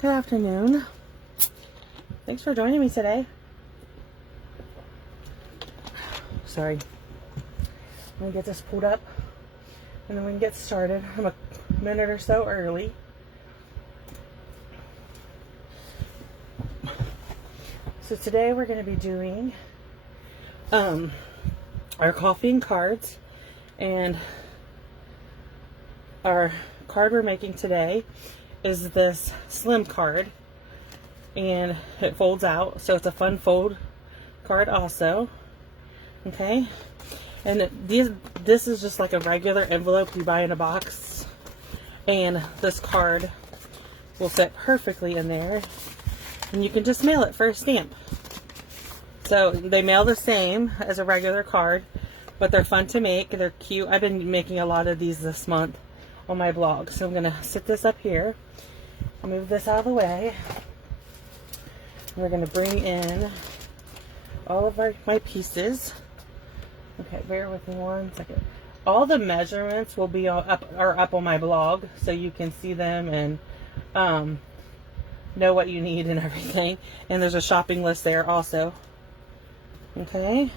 Good afternoon. Thanks for joining me today. Sorry. Let me get this pulled up and then we can get started. I'm a minute or so early. So today we're going to be doing our coffee and cards, and our card we're making today is this slim card, and it folds out, so it's a fun fold card also. Okay, and this is just like a regular envelope you buy in a box, and this card will fit perfectly in there, and you can just mail it for a stamp. So they mail the same as a regular card, but they're fun to make. They're cute. I've been making a lot of these this month on my blog. So I'm going to sit this up here, move this out of the way. We're going to bring in all of my pieces. Okay, bear with me one second. All the measurements will be up on my blog, so you can see them and know what you need and everything. And there's a shopping list there also. Okay.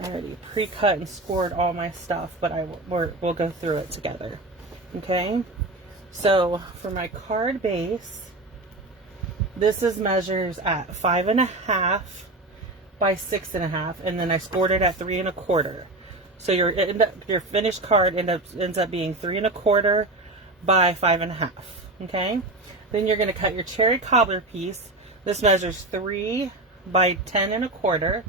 I already pre-cut and scored all my stuff, but we'll go through it together. Okay. So for my card base, this measures at 5.5 by 6.5, and then I scored it at 3 1/4. So your finished card ends up being 3 1/4 by 5.5. Okay. Then you're going to cut your cherry cobbler piece. This measures 3 by 10 1/4.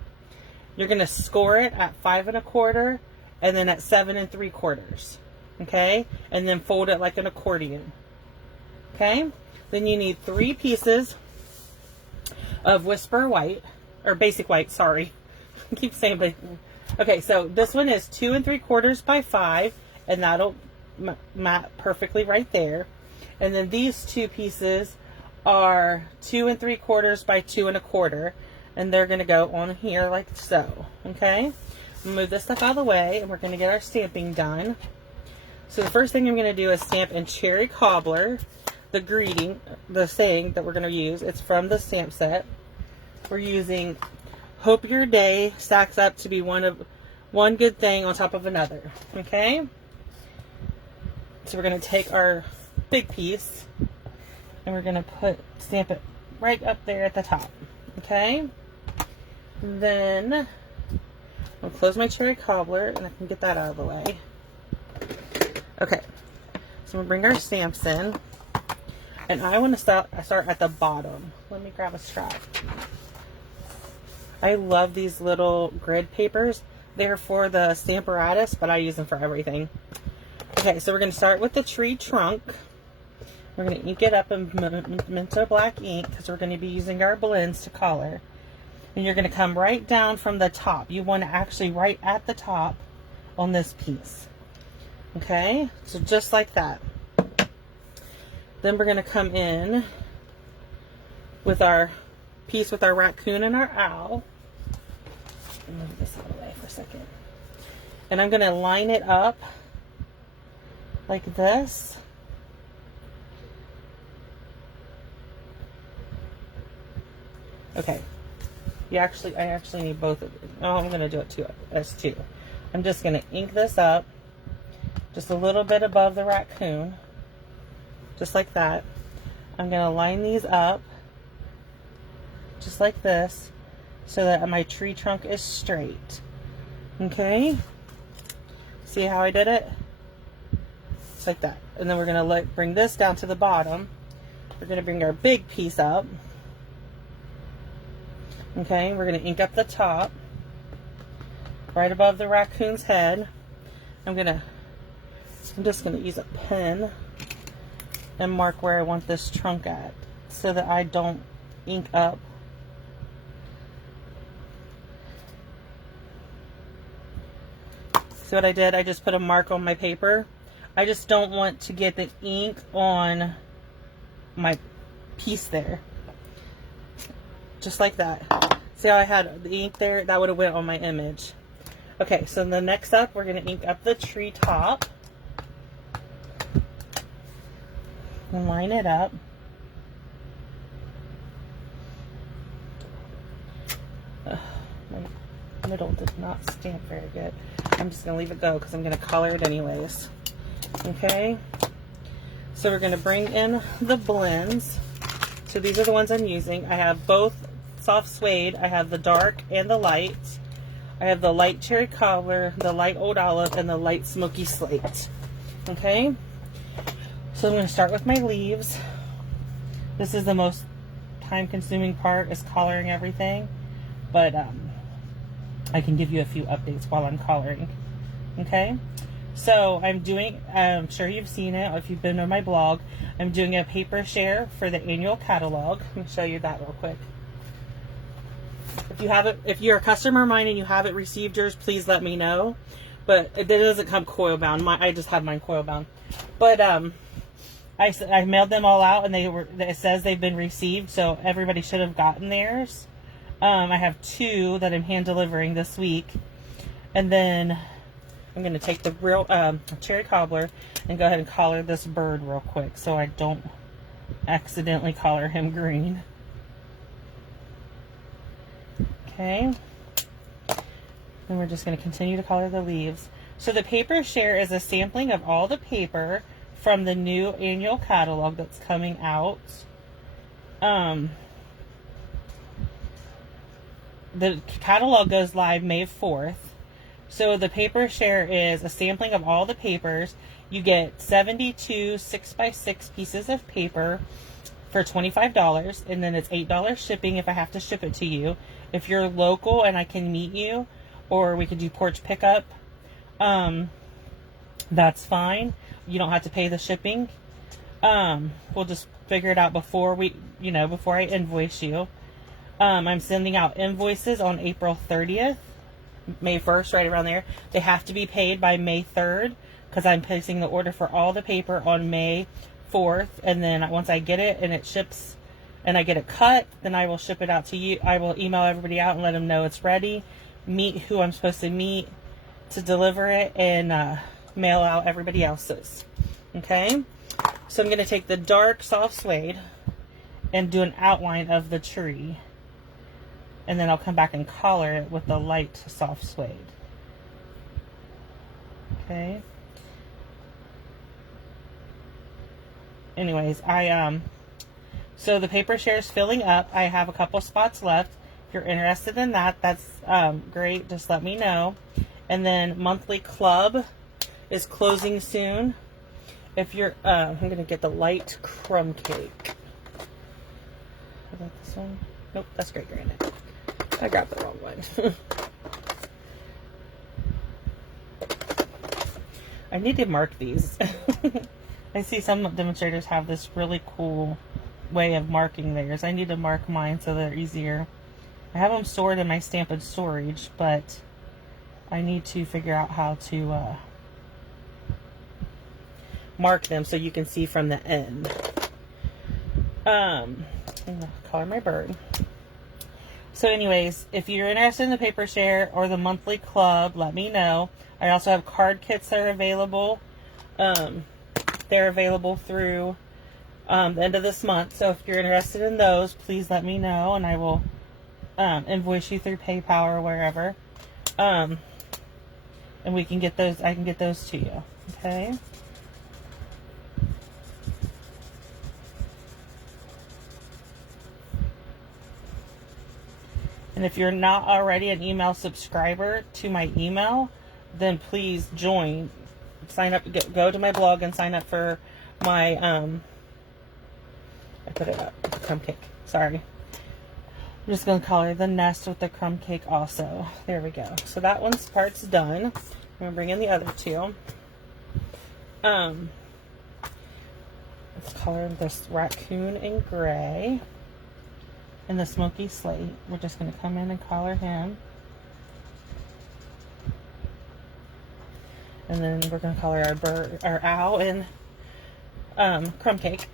You're going to score it at 5 1/4 and then at 7 3/4. Okay? And then fold it like an accordion. Okay? Then you need 3 pieces of Whisper White, or Basic White, sorry. I keep saying Basic. Okay, so this one is 2 3/4 by 5, and that'll mat perfectly right there. And then these 2 pieces are 2 3/4 by 2 1/4. And they're going to go on here like so. Okay? Move this stuff out of the way, and we're going to get our stamping done. So the first thing I'm going to do is stamp in Cherry Cobbler, the saying that we're going to use. It's from the stamp set. We're using "Hope your day stacks up to be one good thing on top of another." Okay? So we're going to take our big piece, and we're going to stamp it right up there at the top. Okay? Then I'll close my cherry cobbler, and I can get that out of the way. Okay, so we'll bring our stamps in, and I want to start at the bottom. Let me grab a strap. I love these little grid papers. They're for the Stamparatus, but I use them for everything. Okay, so we're going to start with the tree trunk. We're going to ink it up in Minto Black ink because we're going to be using our blends to color. And you're going to come right down from the top. You want to actually right at the top on this piece. Okay? So just like that. Then we're going to come in with our piece with our raccoon and our owl. Move this out of the way for a second. And I'm going to line it up like this. Okay. I actually need both of them. Oh, I'm going to do it as two. I'm just going to ink this up just a little bit above the raccoon. Just like that. I'm going to line these up just like this so that my tree trunk is straight. Okay? See how I did it? Just like that. And then we're going to bring this down to the bottom. We're going to bring our big piece up. Okay, we're going to ink up the top right above the raccoon's head. I'm just going to use a pen and mark where I want this trunk at so that I don't ink up. See what I did? I just put a mark on my paper. I just don't want to get the ink on my piece there. Just like that. See how I had the ink there? That would have went on my image. Okay, so the next up, we're going to ink up the tree top. And line it up. My middle did not stamp very good. I'm just going to leave it go because I'm going to color it anyways. Okay, so we're going to bring in the blends. So these are the ones I'm using. I have both soft suede. I have the dark and the light. I have the light cherry cobbler, the light old olive, and the light smoky slate. Okay, so I'm going to start with my leaves. This is the most time-consuming part, is coloring everything, but I can give you a few updates while I'm coloring. Okay, so I'm sure you've seen it if you've been on my blog. I'm doing a paper share for the annual catalog. Let me show you that real quick. If you're a customer of mine and you haven't received yours, please let me know. But it doesn't come coil bound. I just have mine coil bound. But I mailed them all out, and it says they've been received, so everybody should have gotten theirs. I have 2 that I'm hand delivering this week, and then I'm going to take the real cherry cobbler and go ahead and color this bird real quick so I don't accidentally color him green. Okay, and we're just going to continue to color the leaves. So the paper share is a sampling of all the paper from the new annual catalog that's coming out. The catalog goes live May 4th. So the paper share is a sampling of all the papers. You get 72 6x6 pieces of paper for $25, and then it's $8 shipping if I have to ship it to you. If you're local and I can meet you, or we could do porch pickup, that's fine. You don't have to pay the shipping. We'll just figure it out before I invoice you. I'm sending out invoices on April 30th, May 1st, right around there. They have to be paid by May 3rd because I'm placing the order for all the paper on May 4th, and then once I get it and it ships and I get it cut, then I will ship it out to you. I will email everybody out and let them know it's ready, meet who I'm supposed to meet to deliver it, and mail out everybody else's. Okay, so I'm going to take the dark soft suede and do an outline of the tree, and then I'll come back and color it with the light soft suede. Okay. Anyways, so the paper share is filling up. I have a couple spots left. If you're interested in that, that's great. Just let me know. And then monthly club is closing soon. If you're, I'm gonna get the light crumb cake. Is that this one? Nope, that's Great Granite. I grabbed the wrong one. I need to mark these. I see some demonstrators have this really cool way of marking theirs. I need to mark mine so they're easier. I have them stored in my Stampin' storage, but I need to figure out how to mark them so you can see from the end. I'm gonna color my bird. So anyways, if you're interested in the paper share or the monthly club, let me know. I also have card kits that are available. They're available through the end of this month. So if you're interested in those, please let me know, and I will invoice you through PayPal or wherever. And we can get those. I can get those to you. Okay. And if you're not already an email subscriber to my email, then please join. Sign up. Go to my blog and sign up for my. I put it up. Crumb cake. Sorry. I'm just going to color the nest with the crumb cake also. There we go. So that part's done. I'm going to bring in the other two. Let's color this raccoon in gray. And the smoky slate. We're just going to come in and color him. And then we're going to color our bird, our owl in crumb cake.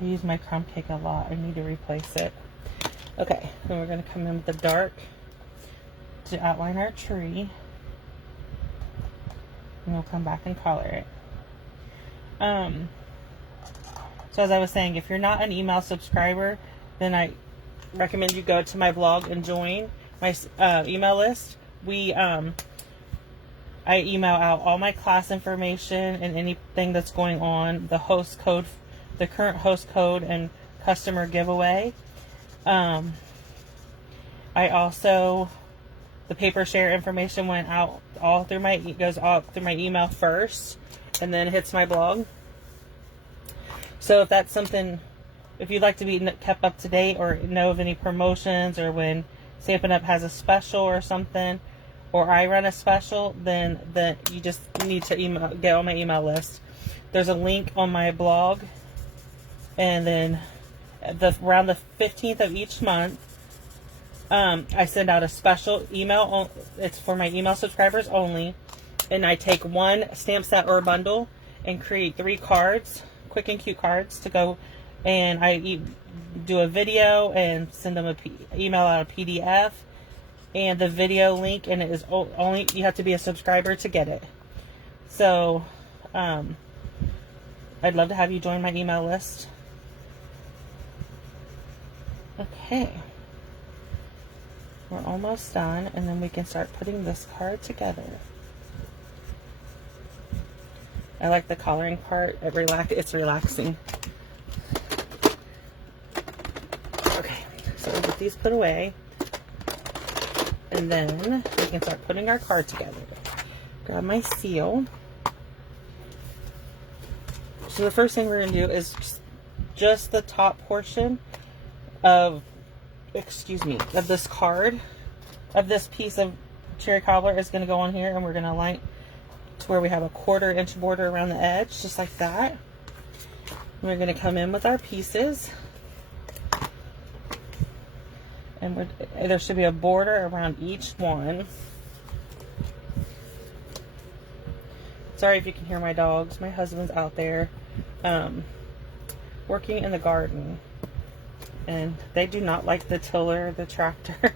I use my crumb cake a lot. I need to replace it. Okay, then we're going to come in with the dark to outline our tree. And we'll come back and color it. So as I was saying, if you're not an email subscriber, then I recommend you go to my blog and join my email list. I email out all my class information and anything that's going on, the host code, the current host code and customer giveaway. I also, the paper share information went out all through goes out through my email first and then hits my blog. So if that's something, if you'd like to be kept up to date or know of any promotions or when Stampin'Up has a special or something, or I run a special, then you just need to get on my email list. There's a link on my blog, and then around the 15th of each month, I send out a special email. It's for my email subscribers only, and I take one stamp set or bundle and create 3 cards, quick and cute cards to go, and I do a video and send them email out a PDF and the video link, and it is only, you have to be a subscriber to get it. So I'd love to have you join my email list. Okay, we're almost done, and then we can start putting this card together. I like the coloring part. It's relaxing. Okay, so we'll get these put away, and then we can start putting our card together. Grab my seal. So the first thing we're going to do is just the top portion of, of this card, of this piece of cherry cobbler is going to go on here, and we're going to align to where we have a 1/4 inch border around the edge, just like that. And we're going to come in with our pieces, and there should be a border around each one. Sorry if you can hear my dogs. My husband's out there working in the garden, and they do not like the tiller, the tractor.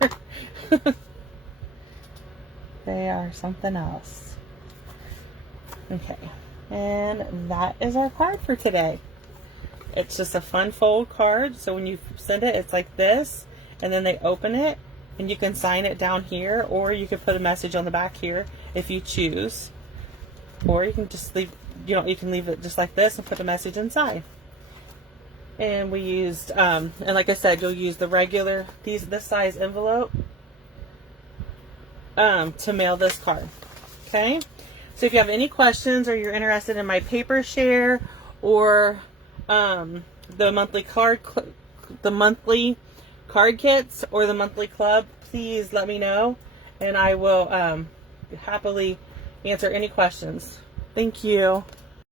They are something else. Okay, and that is our card for today. It's just a fun fold card, so when you send it, it's like this, and then they open it, and you can sign it down here, or you can put a message on the back here if you choose, or you can just leave, you can leave it just like this and put a message inside. And we used, and like I said, you'll use the regular, this size envelope to mail this card. Okay, so if you have any questions, or you're interested in my paper share, or the monthly card kits, or the monthly club, please let me know, and I will happily answer any questions. Thank you.